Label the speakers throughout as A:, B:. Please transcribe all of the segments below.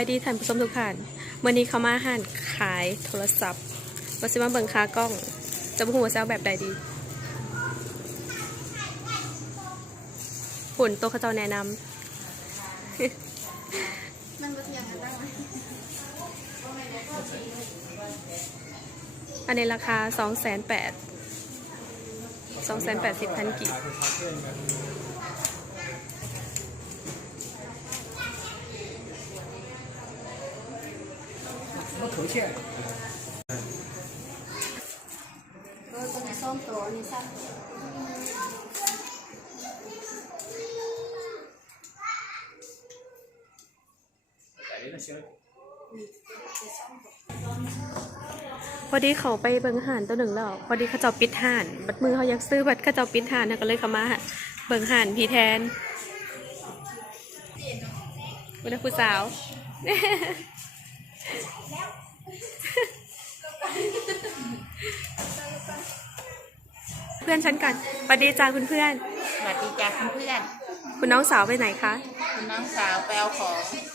A: ายดีท่านผู้ชมทุกท่านเมื่อนี้เขามาห้านขายโทรศัพท์มาซิมาเบิ่งคากล้องจะบ่ฮู้ว่าจะเอาแบบใดดีหุ่นตัวเขาเจ้าแนะนำ
B: มันบ่เที่ยงกันได้ไหม
A: อันนี้ราคา 280,000 กิบ
B: ตัวนี้ส้มตัวนี้สั้น
A: พอดีเขาไปเบิ่งห่านตัวหนึ่งแล้วพอดีเขาเจ้าปิดห่านบัดมือเขาอยากซื้อบัดเขาเจ้าปิดห่านนะก็เลยเขามาเบิ่งห่านพี่แทนวันนี้ผู้สาว เพื่อนฉันกันสวัสดีจ้าคุณเพื่อน
C: สวัสดีจ้าเพื่อน
A: คุณน้องสาวไปไหนคะ
C: คุณน้องสาวไปเอาของ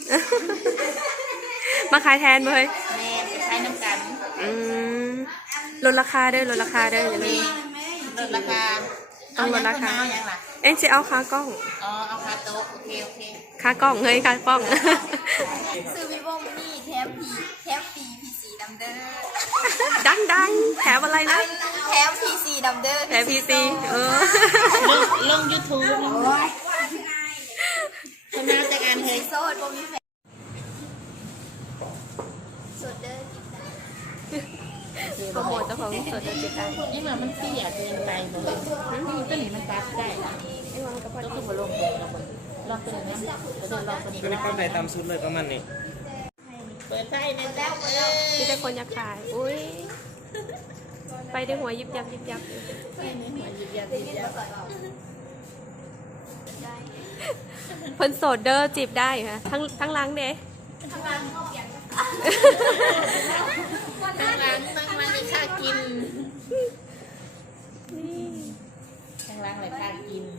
A: มาขายแทนเลย
C: แม่ไปใช้น้ำกัน
A: ลดราคาเด้อลดราคาเด้ออย่าลืม
C: ลดราคา
A: ต้องลดราคา
C: เอาอย่างล่ะ
A: เอ็นจะเอาคากล้อง
C: อ๋อเอาคาโต๊ะโอเค
A: คากล้องเฮ้ยคากล้อง
B: ซื้อวิโวมินี่แถมปีพีซีดำเด้อ
A: ดังแถมอะไรนะ
B: แถมพีซีดำเด้อ
A: แถมพีซี
C: ลง YouTube คนน่าจะการเคย
B: โสดบ่มีแฟนโสดเด้อกินได้
A: โปรโมทเจ้าของสดจิตใจ
C: นี่มันเสียเกินไปเลยตัวนี้มันตัดได้ต้องขึ้นมาลงเลยลองตัวนี้นะเดี๋ยวลองตัวนี้
D: ก็ได้เข้าใจตามสุดเลยประมาณนี้
C: เปิดไส้ในแล้ว
A: มีแต่คนอยากขายอุ้ยไปด้วยหัวยิบยับยิบยับ
C: หัวยิบยับยิบยับ
A: เพิ่นโสดเด้อจีบได้ค่ะทั้งหล้างเด้
C: ตั้งร้านเลยค่ากินตั้งร้านเลยค่ากิน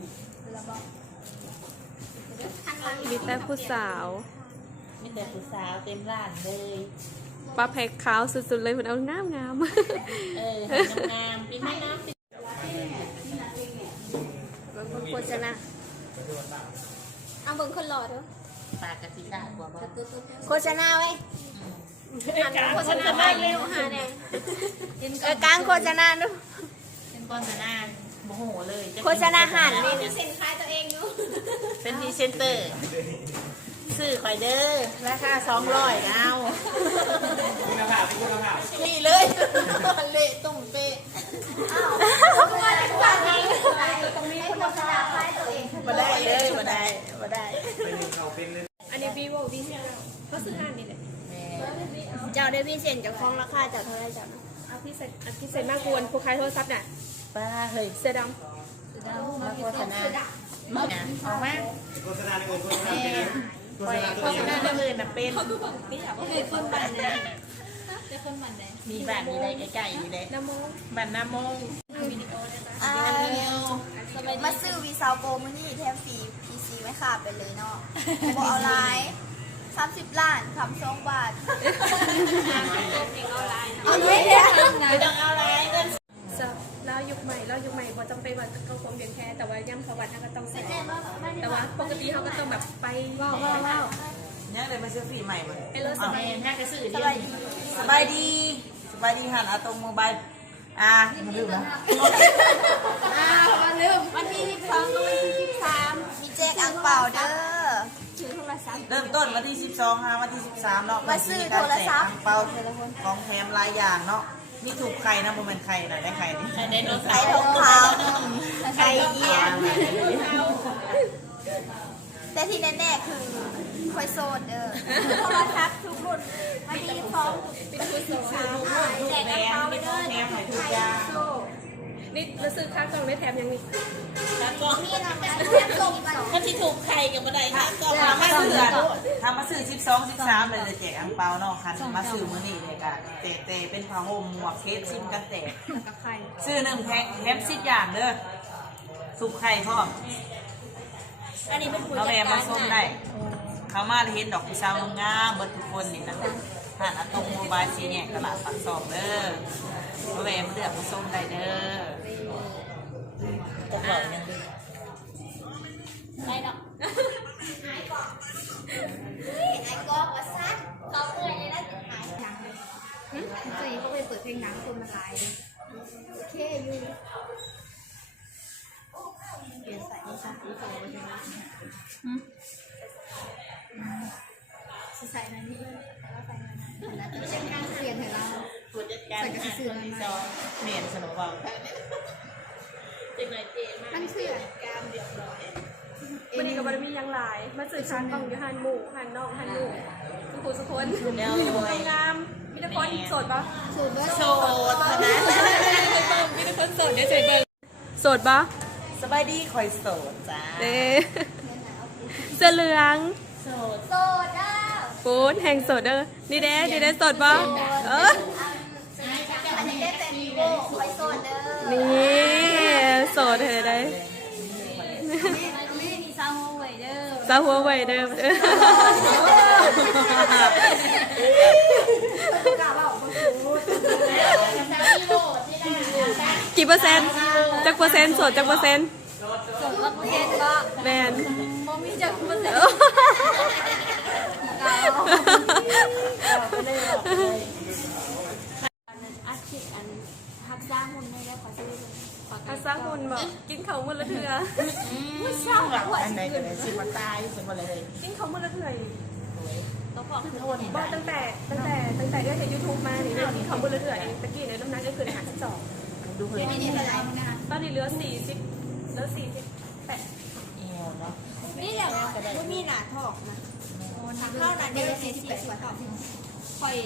A: มีแต่ผู้สาว
C: มีแต่ผู้สาวเต็มร้านเลย
A: ปลาแพกขาวสุดๆเลยเหมือนเอางาม
C: งามปีใหม่นะ
A: โฆษณาเอาเบิ่งคนหล่อเด้อ
C: ปากกะทิได้กว่าบ้าง
B: โฆษณาไว้โฆษณาไปเร็วหาแน่กลางโฆษณาดู
C: เป็นโฆษณาโมโหเลย
B: โฆษณาหันนี่สินค้าตัวเองดู
C: เป็นพรีเซนเตอร์ซื้อข่อยเด้อราคา200เอา
D: คุณภาพเป็นคุณภาพ
C: นี่เลยเละตุ่มเป๊ะ
B: ตรงนี้โฆษณาขายตัวเอง
C: มาได้เลยมาได้
D: เป็นเขาเป็นเลย
A: อันนี้ vivo v9 ก็ซื้อห้านนี่แหละ
B: เจ้าได้พิเศษจากของราคาเจ้าเท่าไรเจ้า
A: เอาพิเศษมากควรผู้ขายโทรศัพท์น่ะ
C: ป้าเฮ้ย
A: เสื้อด
C: มาโฆษณามาออกมา
D: โฆษณาในองค์โฆษณาเป็นโฆษณาตัว
C: โฆ
D: เอ
C: ษ
D: ง
C: ณาเรื่องอื่นเป็น
B: คือคนบันไหนจะคนบันไหน
C: มีบ้านมีอะไรใกล้ๆอยู่เลย
A: ำน้ำมง
C: บ้านน้ำมง
B: มาซื้อวีซาวโปรมือนี่แถมฟรีพีซีไม่ขาดไปเลยเนาะบอกเอาไลน์30 ล้าน32 บาทเอาเลยเนี่ย
C: ไม่ต้องเอาอะไรเงิน
A: แล้วยุคใหม่บ่จำเป็นว่าเขาคงเรียนแค่แต่ว่าย่ำสวัสดิ์ก็ต้องใส่แต่ว่าปกติเขาก็ต้องแบบไปว้าว
E: เนี่ยเลยมาซื้อฝีใหม่มา
A: ไปรถส
C: แม่
A: มัย
C: น่าจะซื้อ
B: ส
C: ดี
B: บายดี
E: สบายดีหันอาตรงโมบายมันลืมแล้ว
B: วันที่12กับวันที่13มีแจกอ่างเปล่าเด้อถือโทรศัพท์
E: เริ่มต้นวันที่12วันที่13เนาะ
B: มาซื้อโทรศัพท์
E: เปาของแถมหลายอย่างเนาะนี่ถูกไข่นะโมเมนไข่หน่อยได้ไข่นี่
C: ไดโนเสา
B: ไข่
C: ร์
B: ทองขาวไข่เยี่ยมแต่ที่แน่ๆคือคอยโซดเด้อโทรศัพท์ทุกรุ่นวันที่12เป็นผู้สาวแจกอ่างเปล่าไปเด้อ
E: แถมไข่ทุกอย่าง
A: นี่เราซื้อค่ากล่องได้แถมยังมี
C: แล้วก็
B: นี่นะแม่ส่งกัน
C: ถ้าที่ถูกใครกับบันไดนะก็
E: ทำมาซื้อทำมาซื้อ12 13เลยจะแจกอังเปาเนาะคันมาซื้อมื้อนี้เลยกันเตะเป็นผ้าห่มหมวกเคสซิมกันแตก
A: กับใคร
E: ซื้อ1แพ็คแถม10อย่างเด้อสุกไข่พร้อม
B: อันนี้เป็นผู้
E: เรา
B: จัด
E: แม่
B: กา
E: มาส้มได้เขามาเห็นดอกผู้สาวงามเบิดทุกคนนี่นะหาดอะตงโมบายซีเนี่ยตลาดปากซองเด้อมาแวะมาเลือกมาส้มได้เด้อ
C: จะบอกยังดี
B: ได้ดอกหายก่อนไอ้กอกว่าซัดเขาเอ่ยได้ถึงหายหนังเลยเคยเขาไปเปิดเพลงหนังคนมาหลายเลยโอเคอยู่เปลี่ยนใส่ไม่ใช่ใส่ไม่ใช่ใส่ในนี้เลยแล้วใส่ในนั้นจะเป็นการเปลี่ยนให้เรา
C: ผู้จัดการคนที่สองเมียนสนุกบอกจังไหนเจมาก
B: ตั้งเสื้อ
C: การเรียบร้อย
A: วันนี้ก็บ่ได้มีหยังหลายมาซื้อชานกล่องอยู่หันหมู่หันน้องหันหมู่ทุกคนมีแต่คนงามมีแต่คนโสดปะ
B: สูตรเบอร์
C: โสดเท่านั้น
A: มีแต่คนโสดได้ใจเบิ่งโสดปะ
E: สบายดีคอยโสดจ้า
A: เด้เสื้อเหลือง
C: โสด
B: โซดา
A: ปูนแห่งโสดเด้อนี่เด้โสดปะ
B: อ
A: เออั
B: นนี้ได้เป็นโบคอยโซดเด้อ
A: นี่โสดเห็นได้
B: ไม่มีซาวเวเดอร์
A: ซาหัวไว้เด้อกี่เปอร์เซ็นต์จักเปอร์เซ็นต์โสดจักเปอร์เซ็นต์
B: ส่วนรับเย็นก็
A: แมน
B: บ่มีจักมันเสร็จอาชีพอันฮักซ่าหุ่นไม่ได้ขอซื้อเลย
A: อาซาหุ่นบอกกินเขาหมดละเถื่อ
C: เศร้าหลับอันไหนกันเลยสิมาตายสิมาเลย
A: กินเขาหมดละเถื่อ
B: ต้องบอก
C: โทษ
A: บอกตั้งแต่เรื่องในยูทูบมาเนี่ยกินเขาหมดละเถื่อเองตะกี้ในน้ำหนักก็คืออาหารที่สอง
C: ดูเลย
B: ไม่ได้อะไรนะ
A: ตอนนี้เหลือ40แล้ว48
C: เอวเนาะ
B: นี่แหละว่ามีหนาทอกนะทางเข้าหนาเดียว48กว่าทอกคอย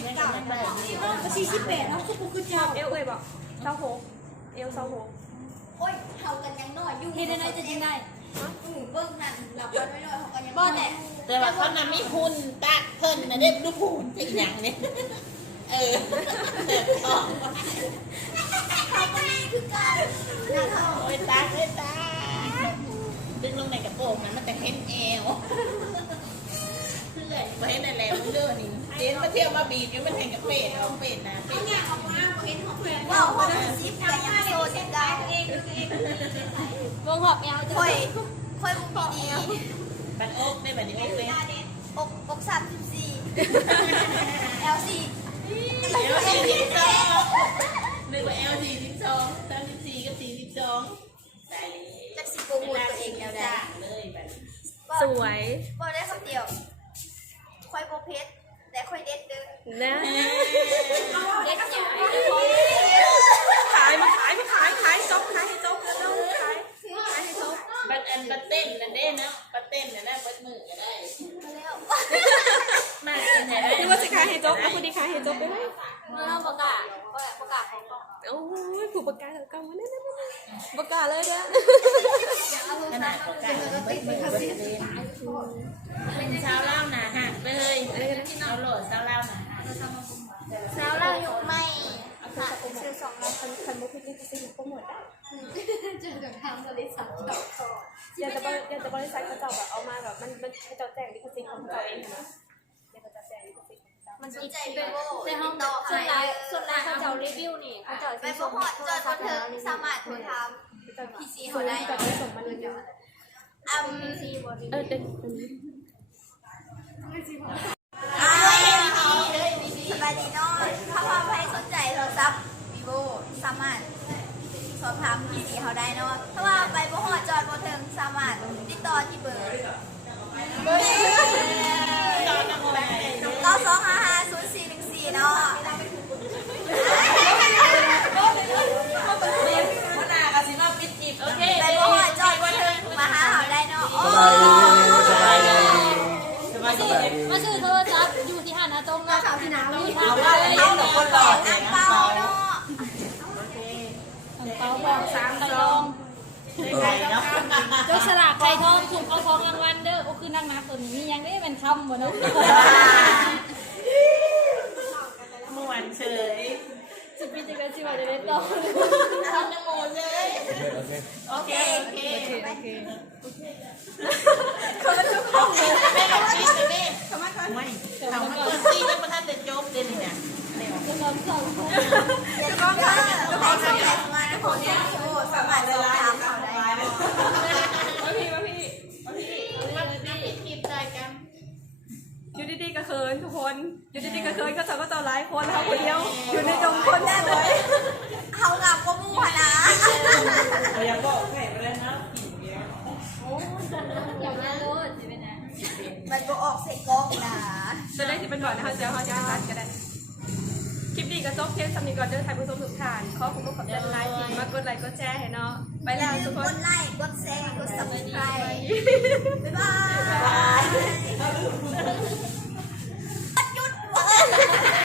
B: 49 48แล้วคุกเจ้า
A: เอวเอ้ยบอก26เอว26
B: โอ้ยเท่ากันยังน้อยอยู่เฮ็ดได้จะยังได้เบิ่งนั่นหลับกันน้อยๆเขากันยังบ่แต่
C: แต่ว่าเขานำมีหุ่นตักเพิ่นนะเด็กดูหุ่นอีกอย่างเนี่ยเออท้อง
B: เขาก็มีคือกันนะเท่า
C: โอ้ยตักเลยตักดึงลงในกระโปรงนั้นมันแต่เห็นเอวเพื่อนมาเห็นอะไรมึงเด้อนี่เจนมาเที่ยวมาบีบอยู่มันเห็นกับเป็ดเอาเป็ดนะเป็ด
B: ว้าวเขาเป็นซิปแต่ยังโซเซนได้วงหอกแอลค่อยบุกดี
C: บันอกได้แบบนี้ไม่เป็น
B: อก34 L4
C: เอล42นึกว่าเอล42 34ก็42ใส่
B: จักสิโกมูตัวเองแล้วได้
C: เลยแบบ
A: สวย
B: บ่ได้คำเดียวค่อยบ่เพชรแต่ค่อยเด็ดเด้อ
A: นะ
B: เด็ดอย่าง
A: ขายจบขายให้จบแล้วขายให้จบ
C: บัตเต้นนั่นเด้นะบัตเต้นนั่นได้บัตมือก็ได้
B: แล้ว
C: มาเป็นไงได้
A: นี่ว่าจะขายให้จบเอาคุณดีขายให้จบไปเลย
B: เมื่อประกาศของกอง
A: โอ้ยผูกปากกาเถอะกำมันนั่นปากกาเลยเด้อ
C: ขนาดประกาศบัตมือบัตเต้นเป็นชาวเล่าหนาหักเลยเอาโหลดชาวเล่าหนาหัก
B: สาวเราอยู่ไม่ค่ะซื้อ2
A: คันมุกพี่จะซื้อโปรโมทได้
B: เจอกับทางบริษัทต่อ
A: อยากจะบริษัทเขาเจ้าแบบเอามาแบบมันเขาเจ้าแจ้งลิขสิทธิ์ของเขาเองนะอยากจะแจ้งลิขสิทธิ์ของเขา
B: มันสนใจเป็นโบแต่ห้องต่อส่วนรายเขาจะรีวิวนี่เขาจะไปบ่ฮอดจอยบ่ถึงสามารถโทรถาม PC เขาได้
A: กับที่ส่งมาเลยเดี๋ยว
B: PC บ่รี
A: เอ
B: วิ
A: อ
B: ว
A: เด็ก
B: สบายดีเนาะถ้าใครสนใจโทรศัพท์ vivo สามารถสอบถาม PC เขาได้เนาะถ้าว่าไปบ่ฮอดจอดบ่ถึงสามารถติดต่อที่เบอร์92550414เนาะ
E: หัวหน้าก็สิมาปิดจีบโอเค
B: ไปบ่ฮอดจอดบ่ถึงมาหาเขาได้เนาะ
D: สบายดี
E: สบายดี
F: มาซื้อโทรศัพท์อยู่ที่หาดนาตรงนะ
B: ข่าวที่น้ำอยู่
E: เอาว่าเห็นดอกคนหล่อแจก
B: เปา
E: เปา
B: เนาะ
F: เปาบอก3 ซอง
E: ไข่เนาะ
F: จกสลากไข่ทองถูกเอาทองรางวัลเด้อโอ้คือนักตัวนี้มียังได้เป็นคำบ่เนาะ
E: ม่วนเฉย
F: สิเป็นจังได๋สิว่าจะได้ต่อ
C: ทำนโมเลย
D: โอเค
C: โอเคโอเค
F: โอเค
C: ไม่ได้คิดเลยนี่ไม่ทำมาก่อนสิยังประทันเด็ดจบเด่นเนี่ย
F: ก็นอนสอง
B: เดี๋ยวก็ค่ะใครสนใจมาในคนนี้โอ้สามารถสอบถามเขาได้
A: มาพี่มาพี่
C: มันนับคลิปได้กัน
A: อยู่ดีๆก็เขินทุกคนอยู่ดีๆก็เขินก็จะหลายคนเขาคนเดียวอยู่ในดงคนแน่เลย
B: เขางับก็มู่นะ
E: อยากบอกแม่ไปเลยนะ
F: อย่างนั้นโลดสิเป็นไง
B: มันก็ออกใส่กล้องนะ
A: จะได้ที่เป็นบ่อนนะคะเจ้าเขาจะตัดก็ได้คลิปนี้ก็จบเพียงสำนีก่อนเดินทางผู้ชมทุกท่านขอคุณผู้ชมไลค์ทีมากดไลค์กดแชร์ให้เนาะไป
B: อ
A: แล้
B: ย่าว ลื
A: ทุ
B: ม
A: กค
B: ก
A: น
B: ดไลค์กดแชร์กด subscribe บ๊ายบาย